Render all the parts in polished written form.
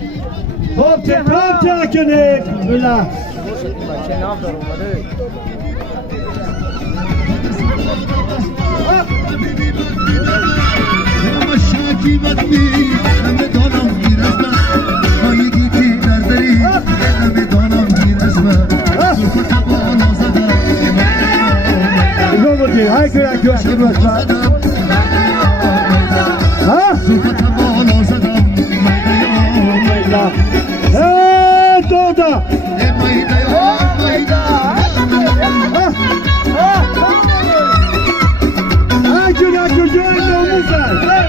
Top کنه بلا بچه نام دار اومده اما شاکی بدمی همه دانم گیر از من مایگی که درداری همه دانم گیر از من صرفت بالا زدم نگاه بودی های که رکی وقتی باشد صرفت بالا زدم میده دودا اکو جای ناموزن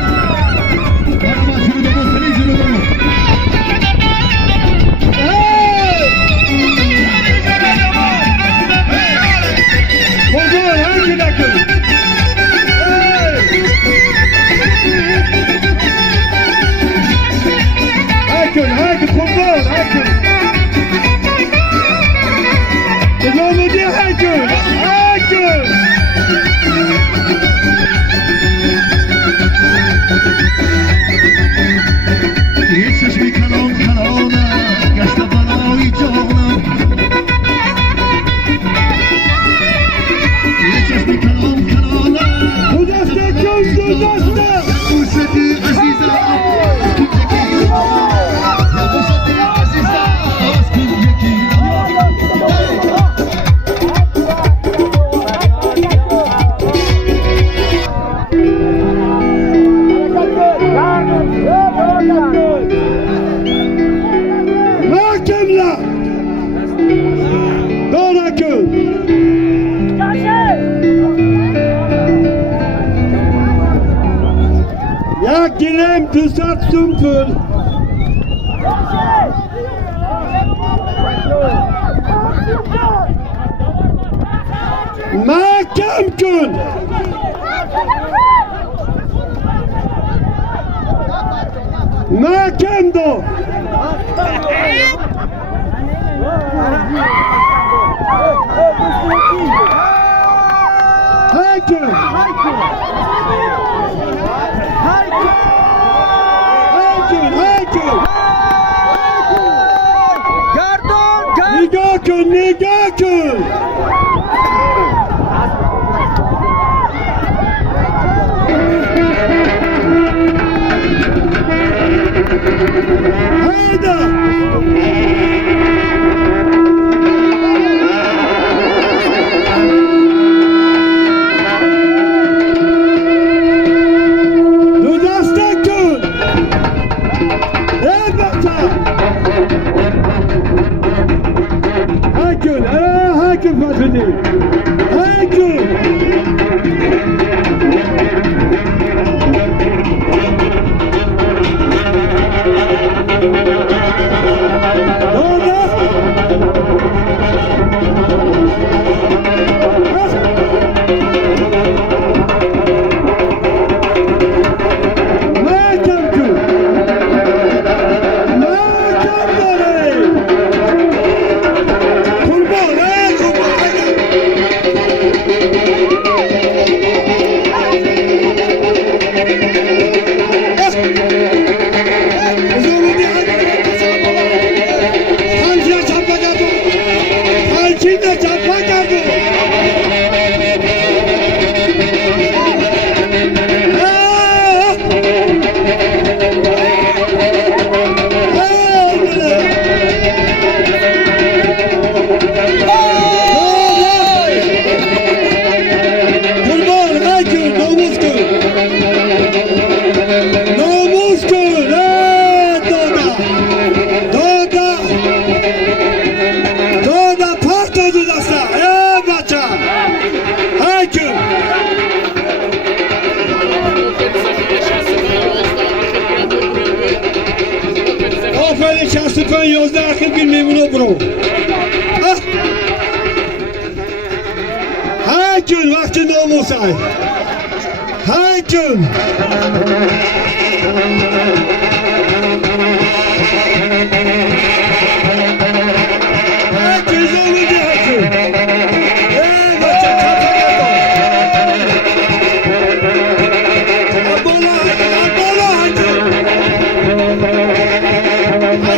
یک گلم 200 سوم پول محکم کن محکم دو حکم نگاه کن هیدا دو دسته کن ای بچه هاكل فاتني هاكل آفرین 65 11 آخر گیر میمونو برو هاکن وقت ناموس های هاکن هاکن زمینی هاکن ای بچه بالا هاکن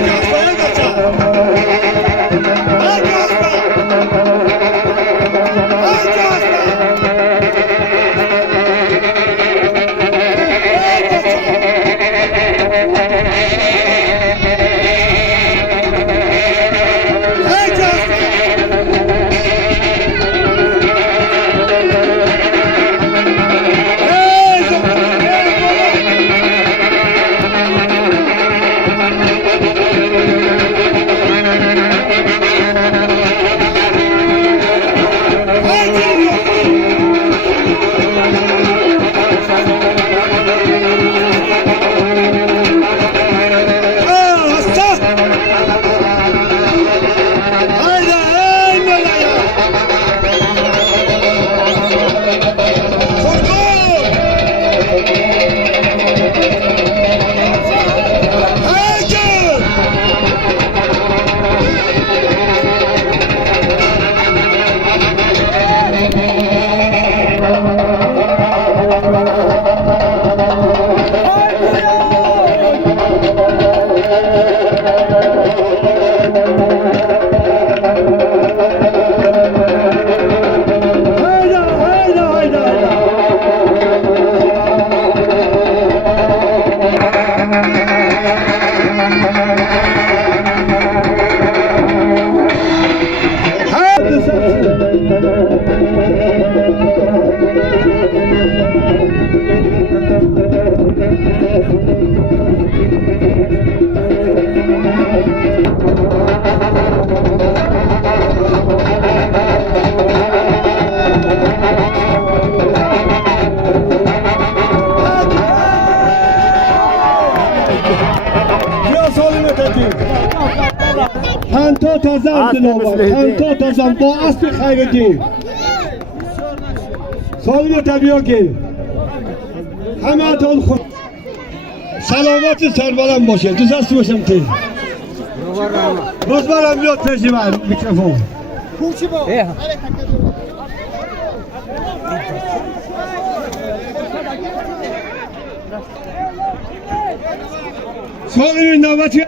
تنتا تازم دلوان تنتا تازم با اسب خیرگی سالم تبیا که همه تان خود سلامت سربلند باشه دوست دست باشم که روزبرم بیاد پیش من میکروفون سالم نوبتی